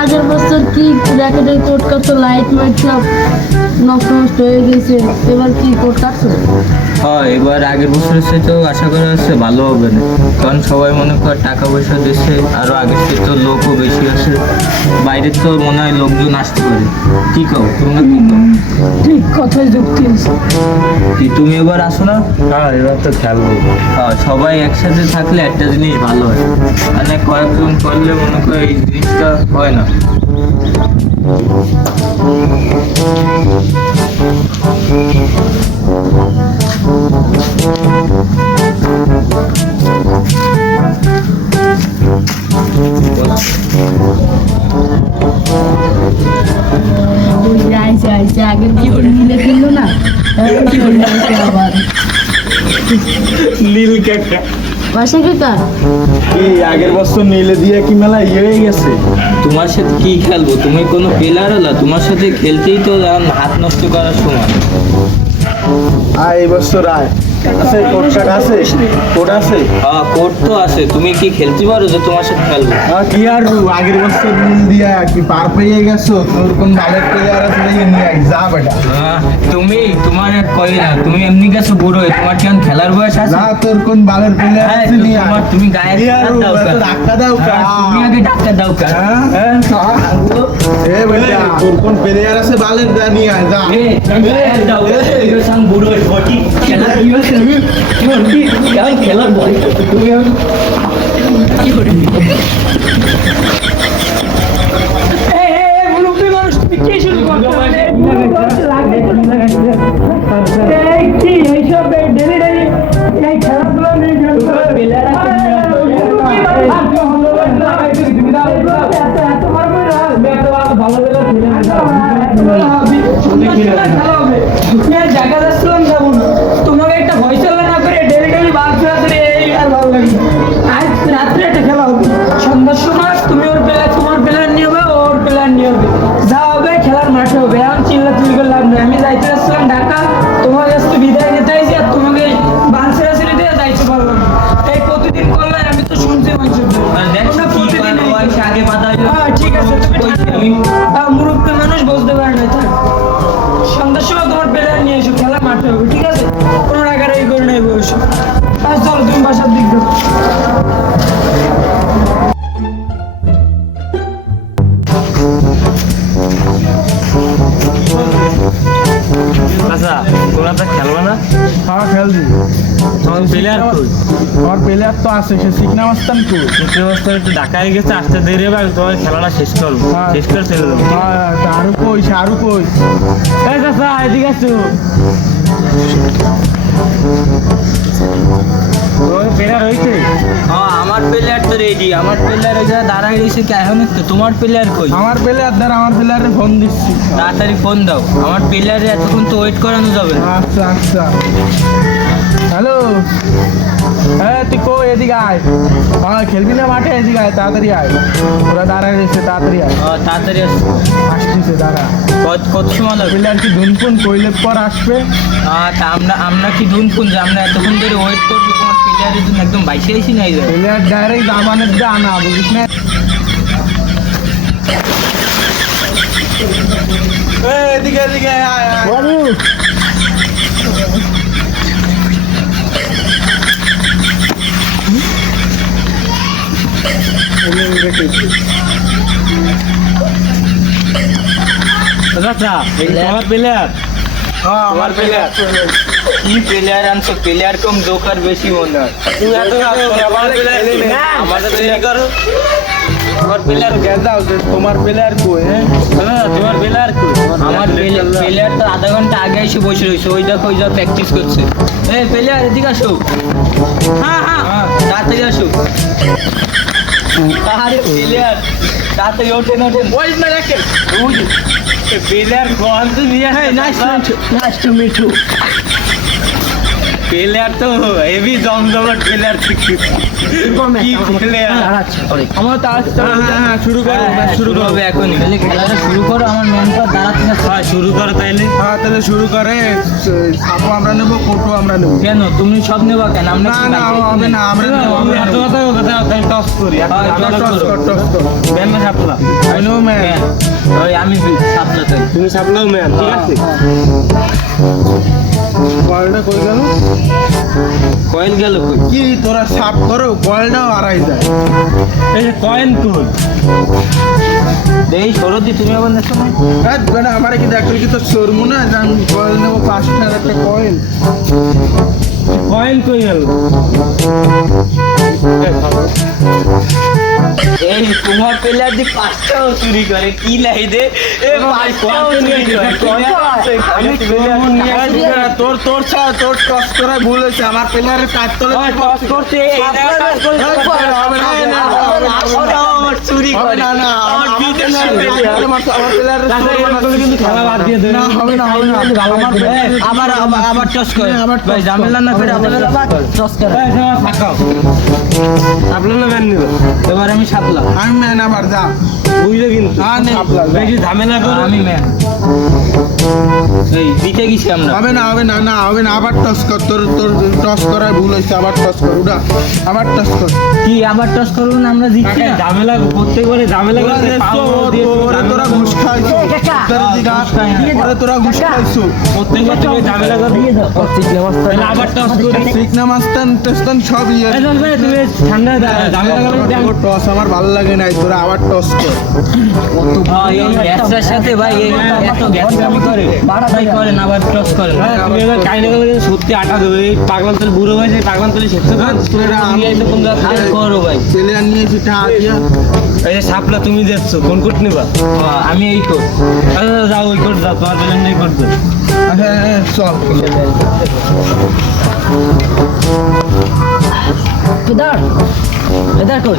আগের বছর কি র্যাকেটের কোট কত লাইট মাইট সব নষ্ট নষ্ট হয়ে গেছে, এবার কি কোট কাটছো? হ্যাঁ, এবার আগের বছরের তো আশা করা হচ্ছে ভালো হবে না, কারণ সবাই মনে কর টাকা পয়সা দিচ্ছে, আরো আগের থেকে তো লোকও বেশি আছে, বাইরের তো মনে হয় লোকজন আসতে পারে। কি কও তোমরা, কি কও? ঠিক কথাই যুক্তি আছে। কি তুমি এবার আসো না? হ্যাঁ, এবার তো খেলবো। হ্যাঁ, সবাই একসাথে থাকলে একটা জিনিস ভালো হয়, মানে কয়েকজন করলে মনে করো এই জিনিসটা হয় না। ওই যে আইসে আগের কি মিলে ফেললো না, কি আবার নীল কাকা বাসা কাকা কি আগের বছর নীলে দিয়ে কি মেলা ইয়ে হয়ে গেছে। তোমার সাথে কি খেলবো? তুমি কোনো প্লেয়ার হলা? তোমার সাথে খেলতেই তো হাত নষ্ট করার সময়। আয় এই বছর আয়। আছে কোট শার্ট আছে, কোট আছে। হ্যাঁ, কোর্ট তো আছে, তুমি কি খেলতে পারো যে তোমার সাথে খেলবো? কি আর আগের বছর নীল দিয়া কি পার পেয়ে গেছো, তোর কোন ভালো প্লেয়ার আছে দেখে নিয়ে আয়, যা বেটা। তুমি তোমার আর কই না, তুমি এমনি গেছো বুড়ো হয়ে, তোমার কেমন খেলার বয়স আছে? যা তোর কোন ভালো প্লেয়ার হ্যাঁ, আছে নিয়ে আয়। তুমি গায়ে দাও, ধাক্কা দাও কা। তুমি আগে ডাক্তার দাও কা। এ বেটা তোর কোন প্লেয়ার আছে ভালো দা নিয়ে আয়, যা। দাও বুড়ো হয়ে বটি খেলা কি হচ্ছে? কেমন খেলার বয়স তুমি কি করে? জায়গা যাচ্ছিলাম যাবো না, তোমাকে একটা ভয় চালা না করে ডেলি ডেলি বাদ ফেরাতে আর ভালো লাগে। আজ রাত্রে একটা খেলা হবে, সন্ধ্যার সময় তুমি ওর প্লেয়ার, তোমার প্লেয়ার নিয়ে হবে, ওর প্লেয়ার নিয়ে হবে, যা হবে খেলার মাঠে হবে। এখন চিল্লা চিল্লি করে লাভ নেই। আমি যাইতে আসছিলাম ঢাকা, তোমার কাছে তো বিদায় নিতে আইছি, আর তোমাকে বানসেরা ছেড়ে দিয়ে যাইতে পারলাম না। এই প্রতিদিন করলে আমি তো শুনছি মানুষের আগে বাধা ঠিক আছে, তুমি মুরব্বী মানুষ বলতে পারে না। থাক, সন্ধ্যার সময় তোমার প্লেয়ার নিয়ে এসো, খেলা মাঠে হবে, ঠিক আছে? কোনো রাগারাগি করে নেই বসে। আর চলো তুমি বাসার দিক দাও। আচ্ছা, তোমরা তো খেলবো না? হ্যাঁ খেলবি। তোমার প্লেয়ার কই? আমার প্লেয়ার তো আছে, সে সিকনা মাস্তান কই। দ্বিতীয় অবস্থা একটু ঢাকায় গেছে, আসতে দেরি হবে, আমি তোমার খেলাটা শেষ করবো, হ্যাঁ। শেষ করে চলে যাবো। হ্যাঁ আরো কই, সে আরো কই। এই চাচা, এদিকে আসো। ওই প্লেয়ার হইছে? হ্যাঁ, আমার প্লেয়ার তো রেডি, আমার প্লেয়ার ওই জায়গায় দাঁড়ায় রয়েছে কেন তো? তোমার প্লেয়ার কই? আমার প্লেয়ার দ্বারা আমার প্লেয়ারে ফোন দিচ্ছি। তাড়াতাড়ি ফোন দাও, আমার প্লেয়ারে এতক্ষণ তো ওয়েট করানো যাবে না। আচ্ছা আচ্ছা। হ্যালো, হ্যাঁ তুই কই, এদিকে আয়। হ্যাঁ খেলবি না মাঠে, এদিকে আয়, তাড়াতাড়ি আয়। ওরা দাঁড়ায় রয়েছে, তাড়াতাড়ি আয়। তাড়াতাড়ি আসো। আসতেছে, দাঁড়া। কত সময় লাগবে? প্লেয়ার কি ধুনপুন কইলে পর আসবে। তা আমরা কি ধুনপুন যে আমরা এতক্ষণ ধরে ওয়েট করবো তোমার প্লেয়ারের জন্য? একদম বাইশে আইসি নাই যায়। প্লেয়ার ডাইরেক্ট আমানের দিয়ে আনা, বুঝিস না? এদিকে এদিকে আয় আয়। আমার প্লেয়ার, হ্যাঁ আমার প্লেয়ার। কি প্লেয়ার আনছো? প্লেয়ার কম, জোকার বেশি মনে হয়। তুমি এত আমার প্লেয়ার আমাদের তৈরি করো। আমার প্লেয়ার গেদাও, তোমার প্লেয়ার কই? তোমার প্লেয়ার কই? আমার প্লেয়ার তো আধা ঘন্টা আগে এসে বসে রয়েছে, ওই দেখো ওই যা প্র্যাকটিস করছে। এই প্লেয়ার এদিকে আসো। হ্যাঁ হ্যাঁ হ্যাঁ, তাড়াতাড়ি আসো। আরে প্লেয়ার তাড়াতাড়ি ওঠেন ওঠেন। ওই না রাখেন, প্লেয়ার কল তো নিয়ে। Nice to meet you. Player তো হেভি জমজমাট প্লেয়ার কি প্লেয়ার আমার তো আসতে হ্যাঁ শুরু করো শুরু করো এখনই খেলাটা শুরু করো আমার মন তো দাঁড়াচ্ছে না শুরু করো তাইলে হ্যাঁ তাহলে শুরু করে সাপও আমরা নেবো কোটো আমরা নেবো কেন তুমি সব নেবা কেন আমরা না না হবে না আমরা এত কথা টস করি টস কর ব্যান না সাপলা আই নো ম্যান ওই আমি সাপলা তাই তুমি সাপলাও ম্যান ঠিক আছে কয়েলটা কই গেল কয়েল গেল কই কি তোরা সাপ করো কয়েলটাও আড়াই যায় এই যে কয়েন কই দেই সরদি তুমি আবার নেছো না বেটা আমার কি দেখলি কি তো শোরমু না যে আমি কয়েল নেবো 5,000 একটা কয়েল কয়েন কই গেল এই তোমার প্লেয়ার দি পাঁচটাও চুরি করে কি লাই দে এ পাঁচটাও চুরি করে আমি তোর তোর তোর টস করে ভুল হয়েছে আমার প্লেয়ারের কাজ তোলে টস করতে আমার চুরি করে না না আমার বিদেশি আমার প্লেয়ারের কিন্তু খেলা বাদ দিয়ে দেবে না হবে না হবে না আবার আবার টস করে আবার ভাই ঝামেলা না করে আবার টস করে থাকাও আপনার না ম্যান নিল এবার আমি সাপলা আমি ম্যান আবার যা বুঝলে কিন্তু বেশি ঝামেলা করো আমি ম্যান এই দিতে গেছি আমরা হবে না হবে না না হবে না আবার টস কর তোর তোর টস করার ভুল হয়েছে আবার টস কর উড়া আবার টস কর কি আবার টস করুন আমরা জিতছি না ঝামেলা প্রত্যেকবারে ঝামেলা করতে তোরা ঘুষ খাইছো তোরা ঘুষ খাইছো প্রত্যেকবার তুমি ঝামেলা করতে তাহলে আবার টস করি সিকনা মাস্তান টেস্তান সব ইয়ে তুমি ঠান্ডা ঝামেলা করতে টস আমার ভালো লাগে নাই তোরা আবার টস কর এই গ্যাসটার সাথে ভাই এই এত গ্যাস কামি করে ভাই করেন আবার টস করেন তুমি এবার কাইনে গেলে সত্যি আটা দেবে এই পাগলাম তেল বুড়ো হয়েছে পাগলাম তেল শেষ করো ভাই ছেলে আর নিয়েছি টাকা দিয়া এই যে সাপলা তুমি দেখছো কোন কোট নিবা আমি এই কোট যাও ওই কোট যাও তোমার বেলেন নেই কোট দাও হ্যাঁ চল কেদার কেদার কই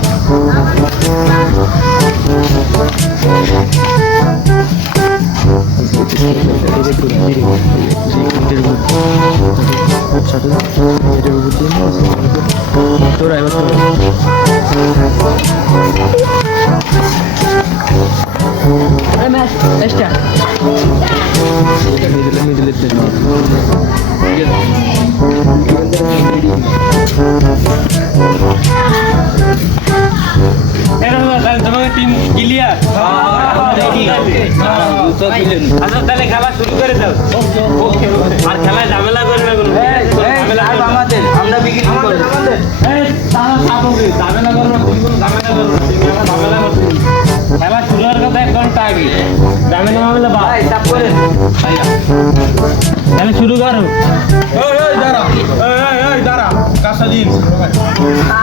ম্যাচ স্টার্ট তোমাকে টিম ক্লিয়ার আচ্ছা তাহলে খেলা শুরু করে দাও আর খেলায় ঝামেলা করে না কোনো আমাদের আমরা বিক্রি করে ঝামেলা করবো ঝামেলা করবো ঝামেলা করবো খেলা শুরু হওয়ার কথা 1 ঘন্টা আগে ঝামেলা মামলা ভাই চাপ করে তাহলে শুরু করো দাঁড়া কাঁচা দিন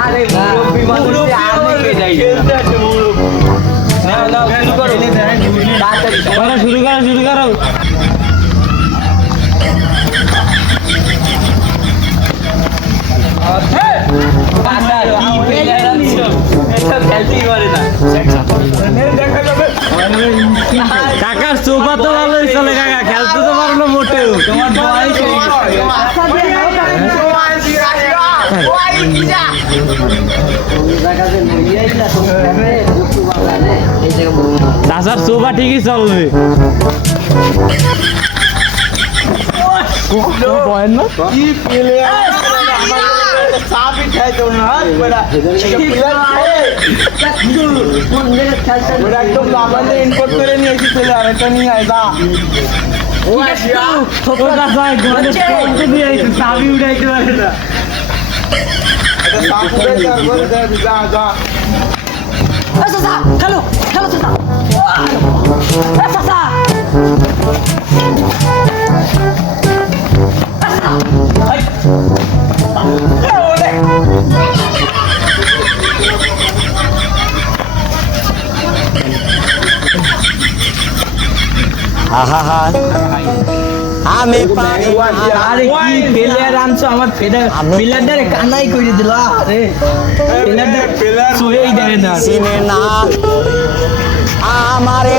আরে মুরব্বি মানুষ আগে যাই না না শুরু করো তাড়াতাড়ি শুরু করো শুরু করো কাকার চোপা তো ভালোই চলে কাকা খেলতে তো পারো না মোটেও তোমার দাসার চোপা ঠিকই চলবে কি প্লেয়ার সাপই খাইতো না একদম লাভালে ইনপুট করে নিয়েছি প্লেয়ার এটা নিয়ে আয় যা চাবি উঠাইতে পারে না এটা সাপ উঠে তারপরে যা যা খেলো খেলো চাচা আমি পারি আরে কি প্লেয়ার আনছো আমার প্লেয়ারটারে কানাই করে দিল আরে প্লেয়ারটা সোয়েই দেয় না চিনে না আমারে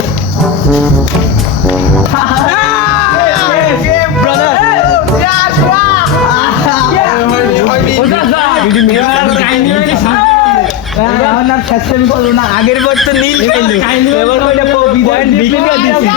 ব্রাদার শেষ আমি করবো না আগের বার তো নীল খাইলো এবার কইটা পয়েন্ট বিক্রি করে দিছি